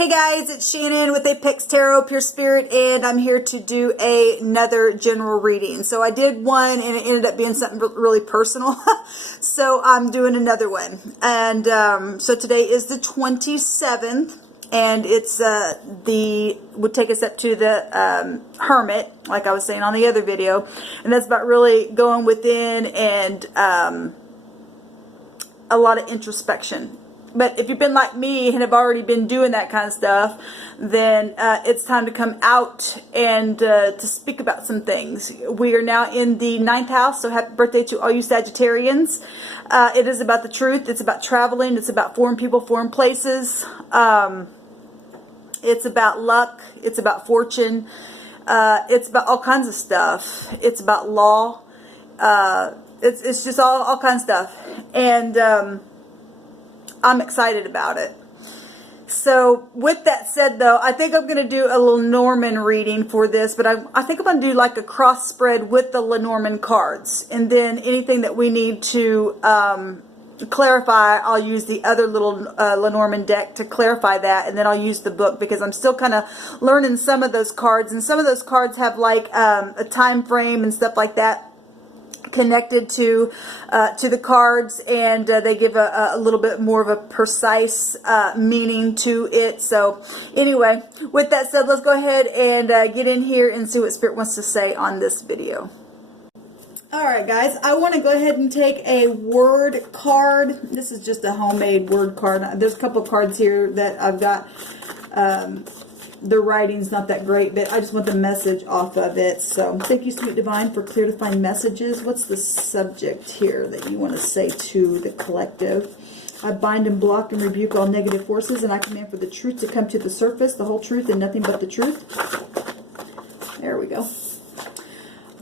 Hey guys, it's Shannon with Apex Tarot Pure Spirit, and I'm here to do another general reading. So I did one and it ended up being something really personal. So I'm doing another one. And so today is the 27th, and it's would take us up to the Hermit, like I was saying on the other video. And that's about really going within and a lot of introspection. But if you've been like me and have already been doing that kind of stuff, then it's time to come out and to speak about some things. We are now in the 9th house, so happy birthday to all you Sagittarians. It is about the truth. It's about traveling. It's about foreign people, foreign places. It's about luck. It's about fortune. It's about all kinds of stuff. It's about law. It's just all kinds of stuff. And I'm excited about it. So with that said, though, I think I'm going to do a Lenormand reading for this, but I think I'm going to do like a cross spread with the Lenormand cards. And then anything that we need to clarify, I'll use the other little Lenormand deck to clarify that, and then I'll use the book because I'm still kind of learning some of those cards. And some of those cards have like a time frame and stuff like that connected to the cards, and they give a little bit more of a precise meaning to it. So anyway, with that said, let's go ahead and get in here and see what Spirit wants to say on this video. Alright guys, I want to go ahead and take a word card. This is just a homemade word card. There's a couple of cards here that I've got. The writing's not that great, but I just want the message off of it. So thank you, Sweet Divine, for clear to find messages. What's the subject here that you want to say to the collective? I bind and block and rebuke all negative forces, and I command for the truth to come to the surface, the whole truth and nothing but the truth. There we go.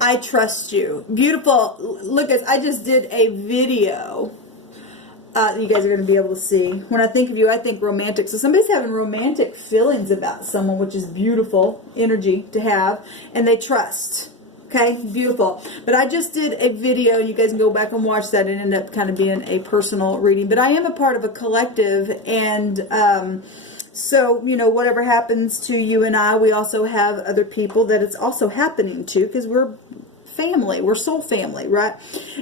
I trust you. Beautiful. Look, guys, I just did a video. You guys are going to be able to see. When I think of you, I think romantic. So somebody's having romantic feelings about someone, which is beautiful energy to have, and they trust. Okay, beautiful. But I just did a video. You guys can go back and watch that. It ended up kind of being a personal reading. But I am a part of a collective, and so, you know, whatever happens to you and I, we also have other people that it's also happening to, because we're family. We're soul family, right?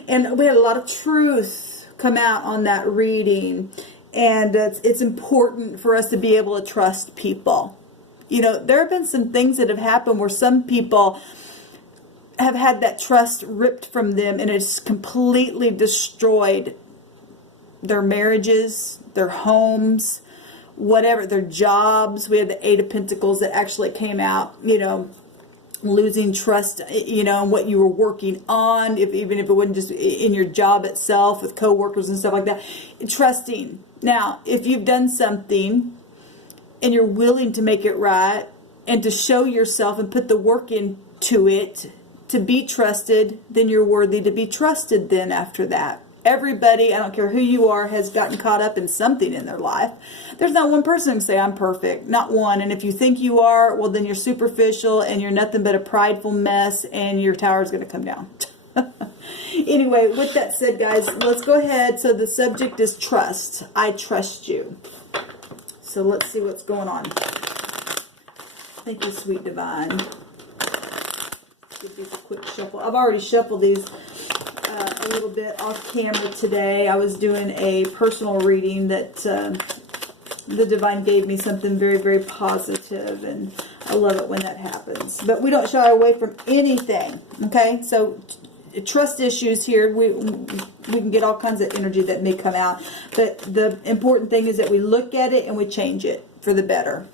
And we had a lot of truth come out on that reading, and it's important for us to be able to trust people. You know, there have been some things that have happened where some people have had that trust ripped from them, and it's completely destroyed their marriages, their homes, whatever, their jobs. We had the Eight of Pentacles that actually came out, you know, losing trust, you know, in what you were working on, even if it wasn't just in your job itself with coworkers and stuff like that. Trusting. Now, if you've done something and you're willing to make it right and to show yourself and put the work into it to be trusted, then you're worthy to be trusted then after that. Everybody, I don't care who you are, has gotten caught up in something in their life. There's not one person who can say, I'm perfect. Not one. And if you think you are, well, then you're superficial and you're nothing but a prideful mess, and your tower is going to come down. Anyway, with that said, guys, let's go ahead. So the subject is trust. I trust you. So let's see what's going on. Thank you, Sweet Divine. Give these a quick shuffle. I've already shuffled these a little bit off camera today. I was doing a personal reading that the Divine gave me something very, very positive, and I love it when that happens. But we don't shy away from anything, okay? So trust issues here, we can get all kinds of energy that may come out, but the important thing is that we look at it and we change it for the better.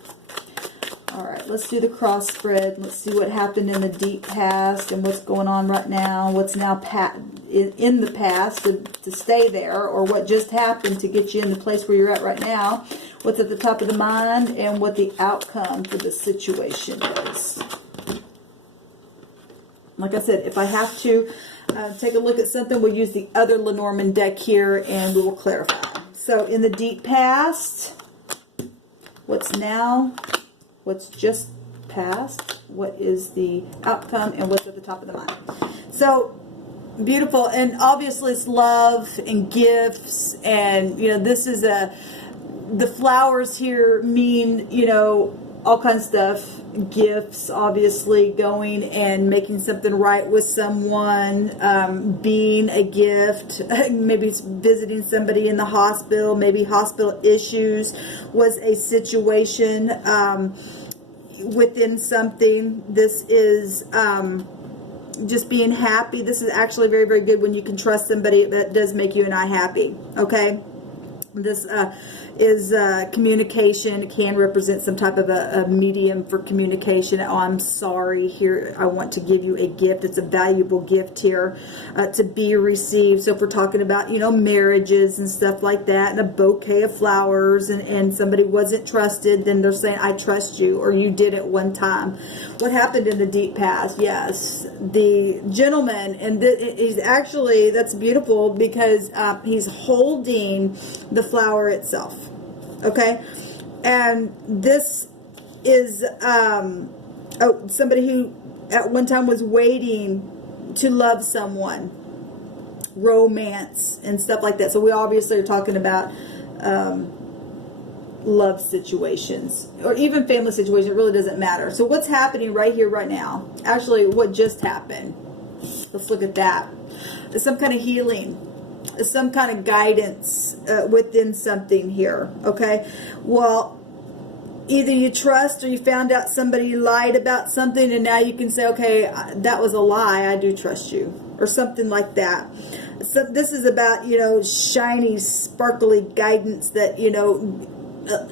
All right, let's do the cross spread. Let's see what happened in the deep past and what's going on right now. What's now in the past to stay there, or what just happened to get you in the place where you're at right now. What's at the top of the mind, and what the outcome for the situation is. Like I said, if I have to take a look at something, we'll use the other Lenormand deck here and we will clarify. So in the deep past, what's now, what's just past, what is the outcome, and what's at the top of the mind. So beautiful. And obviously it's love and gifts, and you know, this is The flowers here mean, you know, all kinds of stuff. Gifts, obviously, going and making something right with someone, being a gift, maybe it's visiting somebody in the hospital, maybe hospital issues was a situation within something. This is just being happy. This is actually very, very good when you can trust somebody. That does make you and I happy, okay? This is communication. It can represent some type of a medium for communication. Oh, I'm sorry. Here, I want to give you a gift. It's a valuable gift here to be received. So if we're talking about, you know, marriages and stuff like that, and a bouquet of flowers, and somebody wasn't trusted, then they're saying, I trust you, or you did it one time. What happened in the deep past? Yes, the gentleman, and he's actually, that's beautiful because he's holding the flower itself, okay? And this is somebody who at one time was waiting to love someone, romance and stuff like that. So we obviously are talking about love situations or even family situations. It really doesn't matter. So what's happening right here, right now? Actually, what just happened? Let's look at that. There's some kind of healing, some kind of guidance within something here, okay? Well, either you trust or you found out somebody lied about something, and now you can say, okay, that was a lie, I do trust you, or something like that. So this is about, you know, shiny, sparkly guidance that, you know,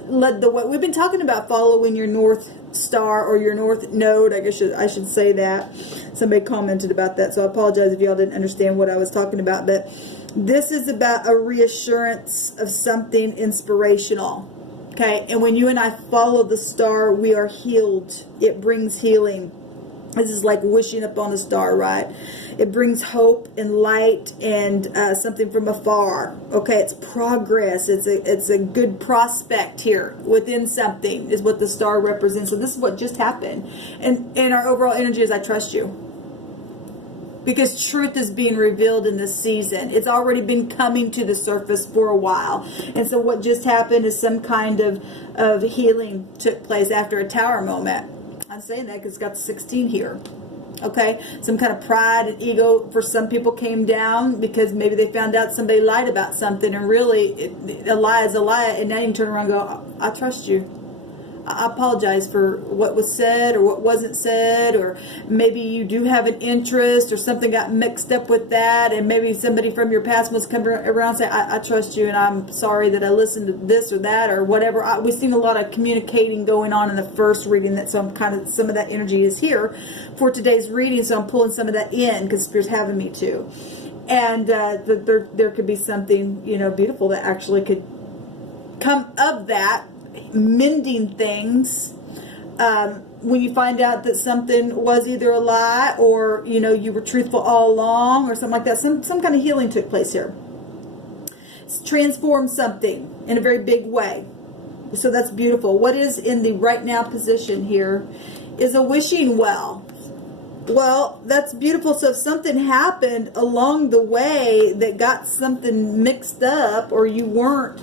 led the way. We've been talking about following your North Star or your North Node. I guess I should say that. Somebody commented about that, so I apologize if y'all didn't understand what I was talking about. But this is about a reassurance of something inspirational. Okay, and when you and I follow the star, we are healed. It brings healing. This is like wishing upon a star, right? It brings hope and light and something from afar. Okay, it's progress. It's a good prospect here within something is what the star represents. So this is what just happened. And our overall energy is I trust you. Because truth is being revealed in this season. It's already been coming to the surface for a while. And so what just happened is some kind of healing took place after a tower moment. I'm saying that because it's got 16 here. Okay, some kind of pride and ego for some people came down because maybe they found out somebody lied about something, and really a lie is a lie, and now you can turn around and go, I trust you. I apologize for what was said or what wasn't said, or maybe you do have an interest or something got mixed up with that, and maybe somebody from your past must come around and say, I trust you and I'm sorry that I listened to this or that or whatever. We've seen a lot of communicating going on in the first reading, that some of that energy is here for today's reading, so I'm pulling some of that in because Spirit's having me to. And there could be something, you know, beautiful that actually could come of that, mending things when you find out that something was either a lie or, you know, you were truthful all along or something like that. Some kind of healing took place here. It's transformed something in a very big way. So that's beautiful. What is in the right now position here is a wishing well. Well, that's beautiful. So if something happened along the way that got something mixed up, or you weren't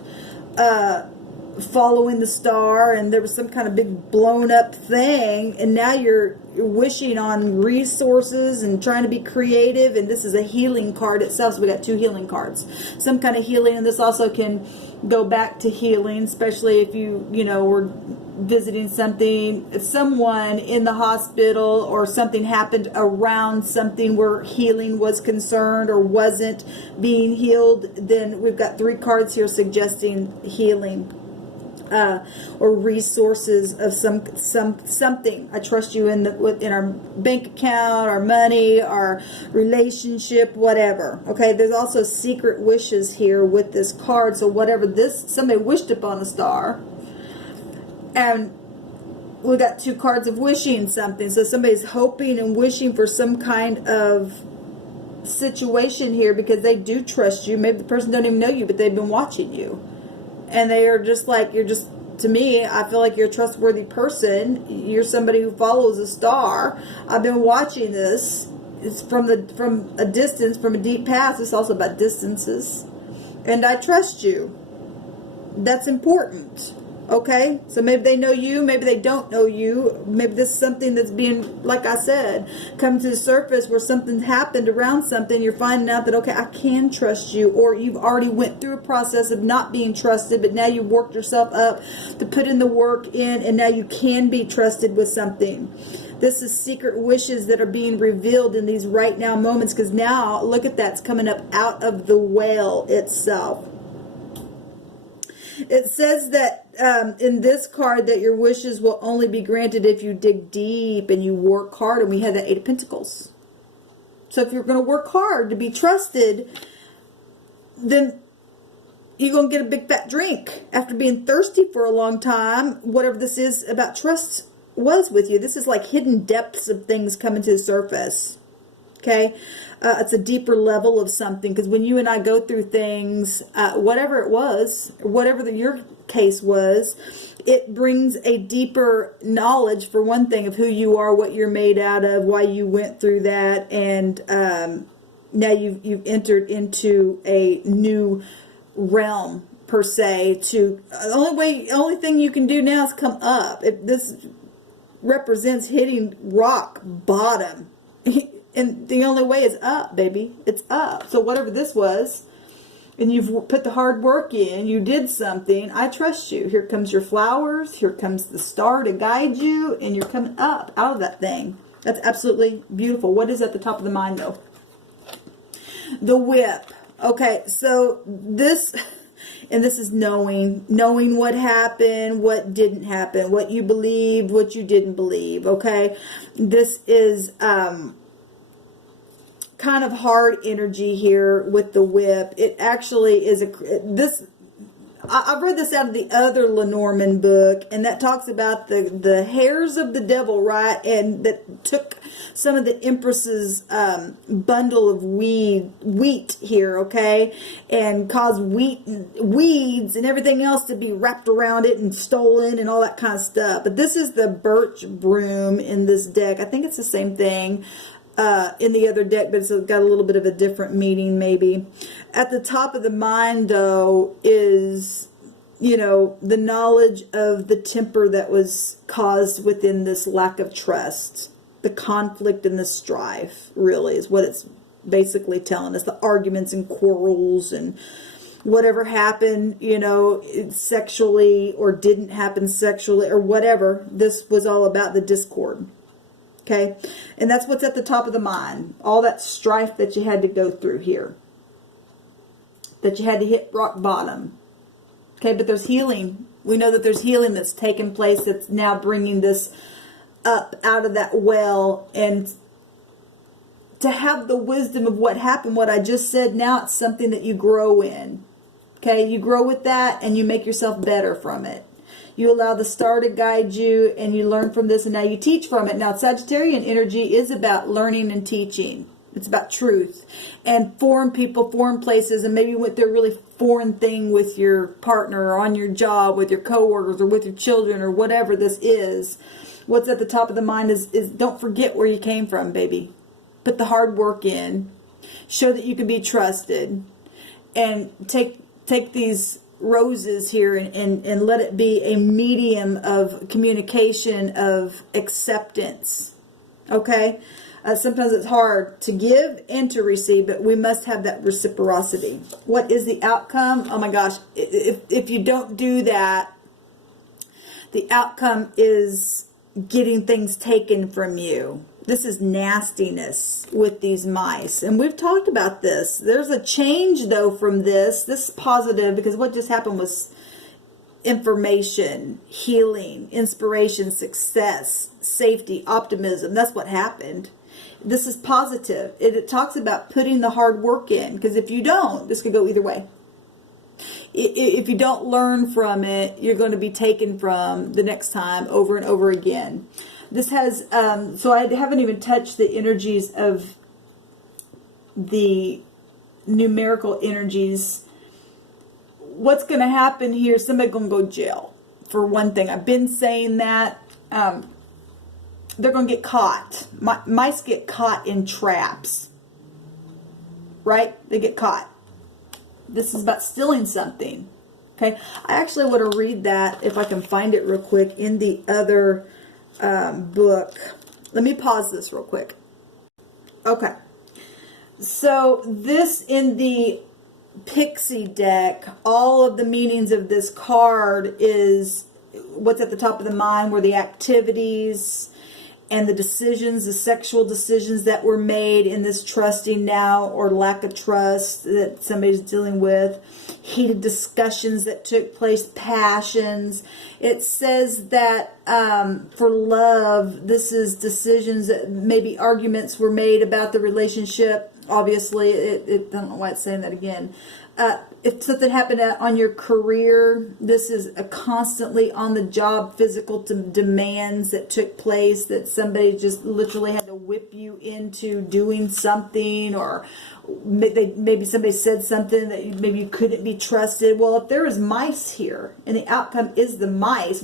following the star and there was some kind of big blown up thing, and now you're wishing on resources and trying to be creative, and this is a healing card itself, so we got 2 healing cards, some kind of healing. And this also can go back to healing, especially if you know, were visiting someone in the hospital, or something happened around something where healing was concerned or wasn't being healed. Then we've got 3 cards here suggesting healing. Or resources of something. I trust you in our bank account, our money, our relationship, whatever. Okay, there's also secret wishes here with this card. So whatever somebody wished upon a star, and we got 2 cards of wishing something. So somebody's hoping and wishing for some kind of situation here because they do trust you. Maybe the person don't even know you, but they've been watching you. And they are just like, to me, I feel like you're a trustworthy person. You're somebody who follows a star. I've been watching this. It's from a distance, from a deep past. It's also about distances. And I trust you. that's important. Okay, so maybe they know you, maybe they don't know you. Maybe this is something that's being, like I said, come to the surface where something happened around something. You're finding out that, okay, I can trust you. Or you've already went through a process of not being trusted, but now you've worked yourself up to put in the work in, and now you can be trusted with something. This is secret wishes that are being revealed in these right now moments, because now, look at that, it's coming up out of the whale itself. It says that in this card that your wishes will only be granted if you dig deep and you work hard. And we had that Eight of Pentacles. So if you're going to work hard to be trusted, then you're going to get a big fat drink after being thirsty for a long time. Whatever this is about trust was with you. This is like hidden depths of things coming to the surface. Okay, it's a deeper level of something, because when you and I go through things, whatever it was, whatever your case was, it brings a deeper knowledge, for one thing, of who you are, what you're made out of, why you went through that, and now you've entered into a new realm, per se. To the only thing you can do now is come up. This represents hitting rock bottom. And the only way is up, baby. It's up. So whatever this was, and you've put the hard work in, you did something, I trust you. Here comes your flowers. Here comes the star to guide you. And you're coming up out of that thing. That's absolutely beautiful. What is at the top of the mind, though? The whip. Okay, so this... And this is knowing what happened, what didn't happen, what you believed, what you didn't believe, okay? This is... kind of hard energy here with the whip. It actually is I've read this out of the other Lenormand book, and that talks about the hairs of the devil, right? And that took some of the Empress's bundle of wheat here, okay? And caused weeds and everything else to be wrapped around it and stolen and all that kind of stuff. But this is the birch broom in this deck. I think it's the same thing in the other deck, but it's got a little bit of a different meaning, maybe. At the top of the mind, though, is, the knowledge of the temper that was caused within this lack of trust. The conflict and the strife, really, is what it's basically telling us. The arguments and quarrels and whatever happened, sexually, or didn't happen sexually, or whatever. This was all about the discord. Okay, and that's what's at the top of the mind. All that strife that you had to go through here. That you had to hit rock bottom. Okay, but there's healing. We know that there's healing that's taken place that's now bringing this up out of that well. And to have the wisdom of what happened, what I just said, now it's something that you grow in. Okay, you grow with that and you make yourself better from it. You allow the star to guide you, and you learn from this, and now you teach from it. Now, Sagittarian energy is about learning and teaching. It's about truth. And foreign people, foreign places, and maybe you went through a really foreign thing with your partner, or on your job, with your coworkers, or with your children, or whatever this is. What's at the top of the mind is don't forget where you came from, baby. Put the hard work in. Show that you can be trusted. And take these roses here and let it be a medium of communication, of acceptance. Okay? Sometimes it's hard to give and to receive, but we must have that reciprocity. What is the outcome? Oh my gosh, if you don't do that, the outcome is getting things taken from you. This is nastiness with these mice. And we've talked about this. There's a change, though, from this. This is positive, because what just happened was information, healing, inspiration, success, safety, optimism. That's what happened. This is positive. It talks about putting the hard work in, because if you don't, this could go either way. If you don't learn from it, you're going to be taken from the next time over and over again. This has, so I haven't even touched the energies of the numerical energies. What's going to happen here, somebody's going to go to jail, for one thing. I've been saying that. They're going to get caught. Mice get caught in traps. Right? They get caught. This is about stealing something. Okay, I actually want to read that, if I can find it real quick, in the other book. Let me pause this real quick. Okay, so this in the Pixie deck, all of the meanings of this card is what's at the top of the mind were the activities and the decisions, the sexual decisions that were made in this trusting now or lack of trust that somebody's dealing with, heated discussions that took place, passions. It says that for love, this is decisions that maybe arguments were made about the relationship. Obviously, I don't know why it's saying that again. If something happened on your career, this is a constantly on the job physical demands that took place, that somebody just literally had to whip you into doing something, or maybe somebody said something that maybe you couldn't be trusted. Well, if there is mice here and the outcome is the mice,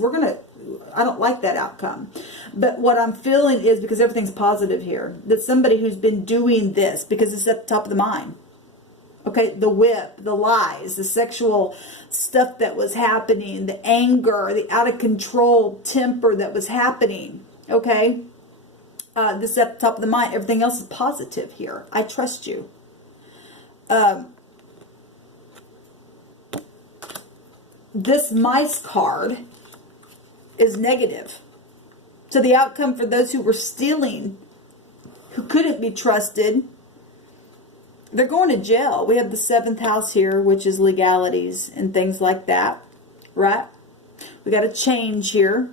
I don't like that outcome. But what I'm feeling is, because everything's positive here, that somebody who's been doing this, because it's at the top of the mind. Okay, the whip, the lies, the sexual stuff that was happening, the anger, the out of control temper that was happening. Okay, this is at the top of the mind. Everything else is positive here. I trust you. This mice card is negative. So the outcome for those who were stealing, who couldn't be trusted, they're going to jail. We have the 7th house here, which is legalities and things like that, right? We got a change here,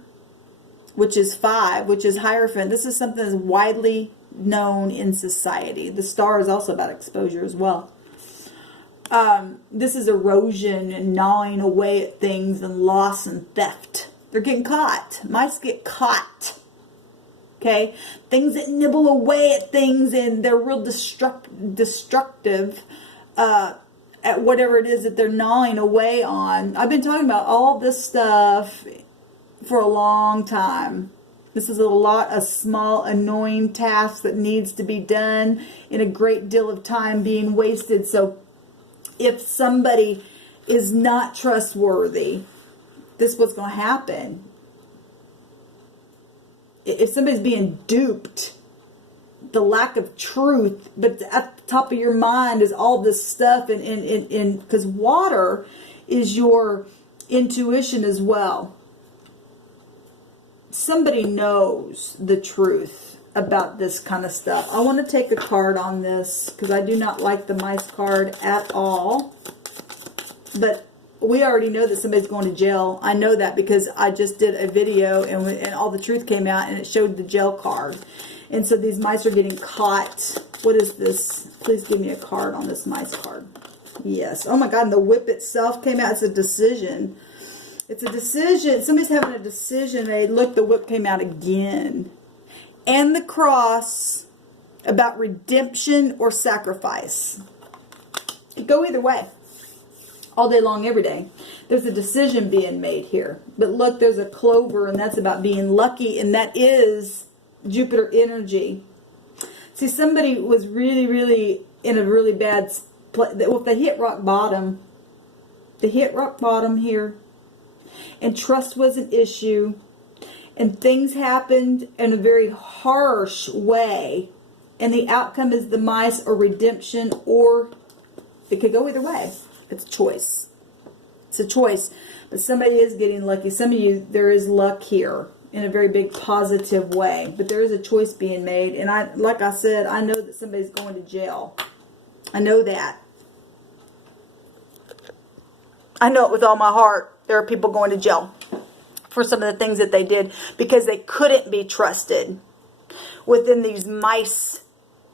which is 5, which is Hierophant. This is something that's widely known in society. The star is also about exposure as well. This is erosion and gnawing away at things and loss and theft. They're getting caught. Mice get caught. Okay, things that nibble away at things, and they're real destructive at whatever it is that they're gnawing away on. I've been talking about all this stuff for a long time. This is a lot of small, annoying tasks that needs to be done, and a great deal of time being wasted. So if somebody is not trustworthy, this is what's going to happen. If somebody's being duped, the lack of truth, but at the top of your mind is all this stuff, and because water is your intuition as well. Somebody knows the truth about this kind of stuff. I want to take a card on this because I do not like the mice card at all. But we already know that somebody's going to jail. I know that because I just did a video and all the truth came out and it showed the jail card. And so these mice are getting caught. What is this? Please give me a card on this mice card. Yes. Oh my God. And the whip itself came out. It's a decision. It's a decision. Somebody's having a decision. Hey, look, the whip came out again. And the cross about redemption or sacrifice. It could go either way. All day long, every day. There's a decision being made here. But look, there's a clover, and that's about being lucky, and that is Jupiter energy. See, somebody was really, really in a really bad place. If they hit rock bottom, here, and trust was an issue, and things happened in a very harsh way, and the outcome is the mice or redemption, or it could go either way. It's a choice. It's a choice. But somebody is getting lucky. Some of you, there is luck here in a very big positive way. But there is a choice being made. And like I said, I know that somebody's going to jail. I know that. I know it with all my heart. There are people going to jail for some of the things that they did because they couldn't be trusted within these mice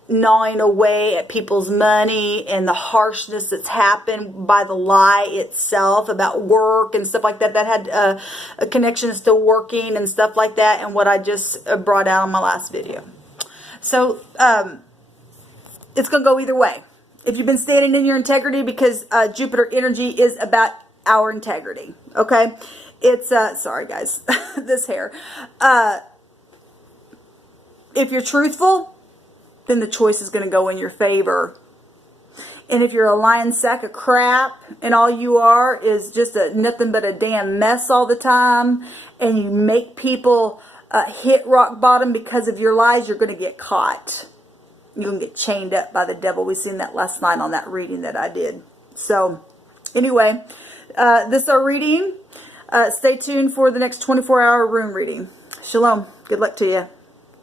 gnawing away at people's money and the harshness that's happened by the lie itself about work and stuff like that. That had a connections to working and stuff like that, and what I just brought out on my last video. So it's going to go either way. If you've been standing in your integrity, because Jupiter energy is about our integrity. Okay? It's, sorry guys, this hair. If you're truthful, then the choice is going to go in your favor. And if you're a lying sack of crap and all you are is just nothing but a damn mess all the time, and you make people hit rock bottom because of your lies, you're going to get caught. You're going to get chained up by the devil. We seen that last night on that reading that I did. So anyway, this is our reading. Stay tuned for the next 24-hour room reading. Shalom. Good luck to you.